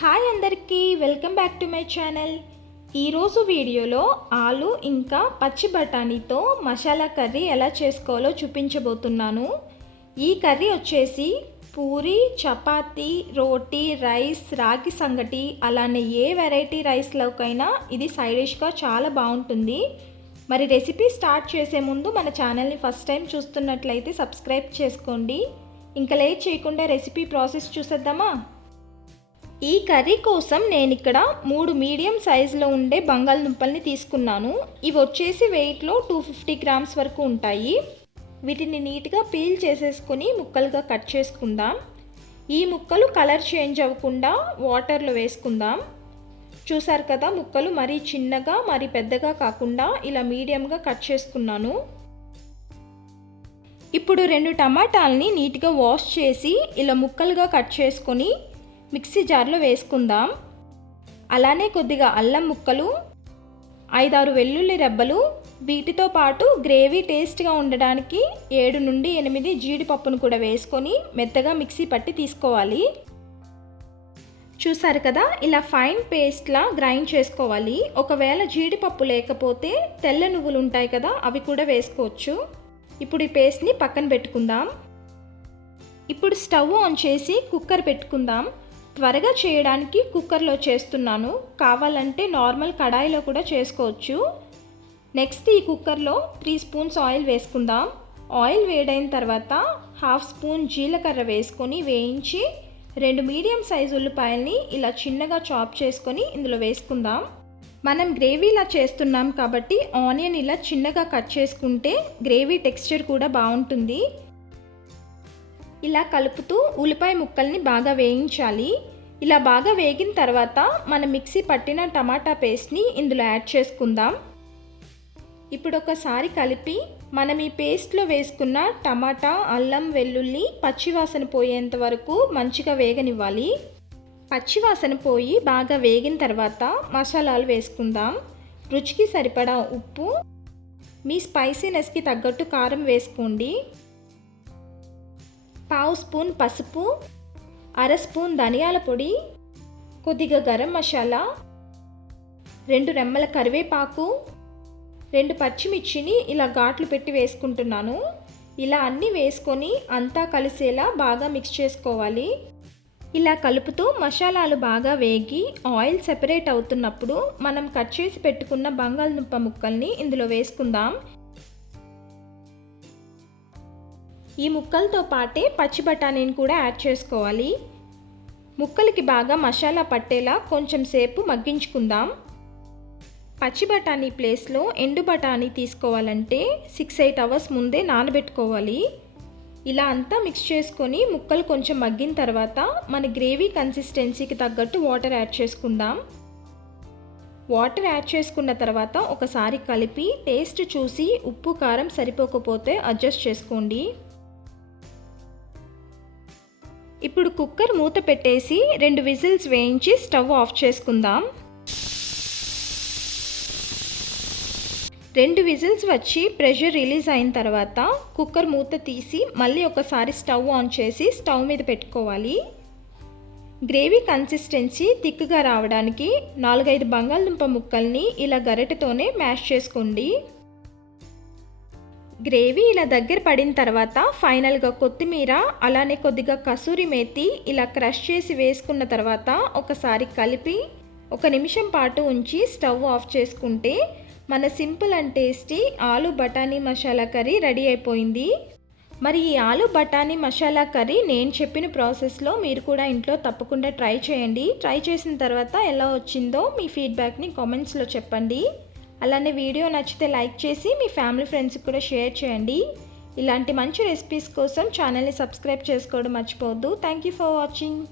Hi అందరికీ, welcome back to my channel. ఈరోజు వీడియోలో ఆలు ఇంకా పచ్చి బఠానీతో మసాలా కర్రీ ఎలా చేసుకోవాలో చూపించబోతున్నాను. ఈ కర్రీ వచ్చేసి పూరి, చపాతీ, రోటీ, రైస్, రాగి సంగటి అలానే ఏ వెరైటీ రైస్లోకైనా ఇది సైడ్ డిష్గా చాలా బాగుంటుంది. మరి రెసిపీ స్టార్ట్ చేసే ముందు మన ఛానల్ని ఫస్ట్ టైం చూస్తున్నట్లయితే సబ్స్క్రైబ్ చేసుకోండి. ఇంకా లేట్ చేయకుండా రెసిపీ ప్రాసెస్ చూసేద్దామా. ఈ కర్రీ కోసం నేను ఇక్కడ 3 మీడియం సైజులో ఉండే బంగాళదుంపల్ని తీసుకున్నాను. ఇవి వచ్చేసి వెయిట్లో 250 గ్రామ్స్ వరకు ఉంటాయి. వీటిని నీట్గా పీల్ చేసేసుకొని ముక్కలుగా కట్ చేసుకుందాం. ఈ ముక్కలు కలర్ చేంజ్ అవ్వకుండా వాటర్లో వేసుకుందాం. చూసారు కదా, ముక్కలు మరీ చిన్నగా మరీ పెద్దగా కాకుండా ఇలా మీడియంగా కట్ చేసుకున్నాను. ఇప్పుడు 2 టమాటాలని నీట్గా వాష్ చేసి ఇలా ముక్కలుగా కట్ చేసుకొని మిక్సీ జార్లో వేసుకుందాం. అలానే కొద్దిగా అల్లం ముక్కలు, 5-6 వెల్లుల్లి రెబ్బలు, వీటితో పాటు గ్రేవీ టేస్ట్గా ఉండడానికి 7 నుండి 8 జీడిపప్పును కూడా వేసుకొని మెత్తగా మిక్సీ పట్టి తీసుకోవాలి. చూసారు కదా, ఇలా ఫైన్ పేస్ట్లా గ్రైండ్ చేసుకోవాలి. ఒకవేళ జీడిపప్పు లేకపోతే తెల్ల నువ్వులు ఉంటాయి కదా, అవి కూడా వేసుకోవచ్చు. ఇప్పుడు ఈ పేస్ట్ని పక్కన పెట్టుకుందాం. ఇప్పుడు స్టవ్ ఆన్ చేసి కుక్కర్ పెట్టుకుందాం. త్వరగా చేయడానికి కుక్కర్లో చేస్తున్నాను, కావాలంటే నార్మల్ కడాయిలో కూడా చేసుకోవచ్చు. నెక్స్ట్ ఈ కుక్కర్లో 3 స్పూన్స్ ఆయిల్ వేసుకుందాం. ఆయిల్ వేడైన తర్వాత 1/2 స్పూన్ జీలకర్ర వేసుకొని వేయించి 2 మీడియం సైజు ఉల్లిపాయల్ని ఇలా చిన్నగా చాప్ చేసుకొని ఇందులో వేసుకుందాం. మనం గ్రేవీలా చేస్తున్నాం కాబట్టి ఆనియన్ ఇలా చిన్నగా కట్ చేసుకుంటే గ్రేవీ టెక్స్చర్ కూడా బాగుంటుంది. ఇలా కలుపుతూ ఉల్లిపాయ ముక్కల్ని బాగా వేయించాలి. ఇలా బాగా వేగిన తర్వాత మనం మిక్సీ పట్టిన టమాటా పేస్ట్ని ఇందులో యాడ్ చేసుకుందాం. ఇప్పుడు ఒకసారి కలిపి మనం ఈ పేస్ట్లో వేసుకున్న టమాటా, అల్లం, వెల్లుల్లి పచ్చివాసన పోయేంత వరకు మంచిగా వేగనివ్వాలి. పచ్చివాసన పోయి బాగా వేగిన తర్వాత మసాలాలు వేసుకుందాం. రుచికి సరిపడా ఉప్పు, మీ స్పైసీనెస్కి తగ్గట్టు కారం వేసుకోండి. 1/2 స్పూన్ పసుపు, 1/2 స్పూన్ ధనియాల పొడి, కొద్దిగా గరం మసాలా, 2 రెమ్మల కరివేపాకు, 2 పచ్చిమిర్చిని ఇలా ఘాట్లు పెట్టి వేసుకుంటున్నాను. ఇలా అన్నీ వేసుకొని అంతా కలిసేలా బాగా మిక్స్ చేసుకోవాలి. ఇలా కలుపుతూ మసాలాలు బాగా వేగి ఆయిల్ సెపరేట్ అవుతున్నప్పుడు మనం కట్ చేసి పెట్టుకున్న బంగాళదుంప ముక్కల్ని ఇందులో వేసుకుందాం. ఈ ముక్కలతో పాటే పచ్చి బఠానీని కూడా యాడ్ చేసుకోవాలి. ముక్కలకి బాగా మసాలా పట్టేలా కొంచెం సేపు మగ్గించుకుందాం. పచ్చి బఠానీ ప్లేస్లో ఎండు బఠానీ తీసుకోవాలంటే 6-8 అవర్స్ ముందే నానబెట్టుకోవాలి. ఇలా అంతా మిక్స్ చేసుకొని ముక్కలు కొంచెం మగ్గిన తర్వాత మన గ్రేవీ కన్సిస్టెన్సీకి తగ్గట్టు వాటర్ యాడ్ చేసుకుందాం. వాటర్ యాడ్ చేసుకున్న తర్వాత ఒకసారి కలిపి టేస్ట్ చూసి ఉప్పు కారం సరిపోకపోతే అడ్జస్ట్ చేసుకోండి. ఇప్పుడు కుక్కర్ మూత పెట్టేసి 2 విజిల్స్ వేయించి స్టవ్ ఆఫ్ చేసుకుందాం. 2 విజిల్స్ వచ్చి ప్రెషర్ రిలీజ్ అయిన తర్వాత కుక్కర్ మూత తీసి మళ్ళీ ఒకసారి స్టవ్ ఆన్ చేసి స్టవ్ మీద పెట్టుకోవాలి. గ్రేవీ కన్సిస్టెన్సీ థిక్గా రావడానికి 4-5 బంగాళదుంప ముక్కల్ని ఇలా గరిటెతోనే మ్యాష్ చేసుకోండి. గ్రేవీ ఇలా దగ్గర పడిన తర్వాత ఫైనల్గా కొత్తిమీర అలానే కొద్దిగా కసూరి మేతి ఇలా క్రష్ చేసి వేసుకున్న తర్వాత ఒకసారి కలిపి 1 నిమిషం పాటు ఉంచి స్టవ్ ఆఫ్ చేసుకుంటే మన సింపుల్ అండ్ టేస్టీ ఆలు బఠానీ మసాలా కర్రీ రెడీ అయిపోయింది. మరి ఈ ఆలు బఠానీ మసాలా కర్రీ నేను చెప్పిన ప్రాసెస్లో మీరు కూడా ఇంట్లో తప్పకుండా ట్రై చేయండి. ట్రై చేసిన తర్వాత ఎలా వచ్చిందో మీ ఫీడ్బ్యాక్ని కామెంట్స్లో చెప్పండి. అలానే వీడియో నచ్చితే లైక్ చేసి మీ ఫ్యామిలీ ఫ్రెండ్స్కి కూడా షేర్ చేయండి. ఇలాంటి మంచి రెసిపీస్ కోసం ఛానల్ని సబ్స్క్రైబ్ చేసుకోవడం మర్చిపోవద్దు. Thank you for watching.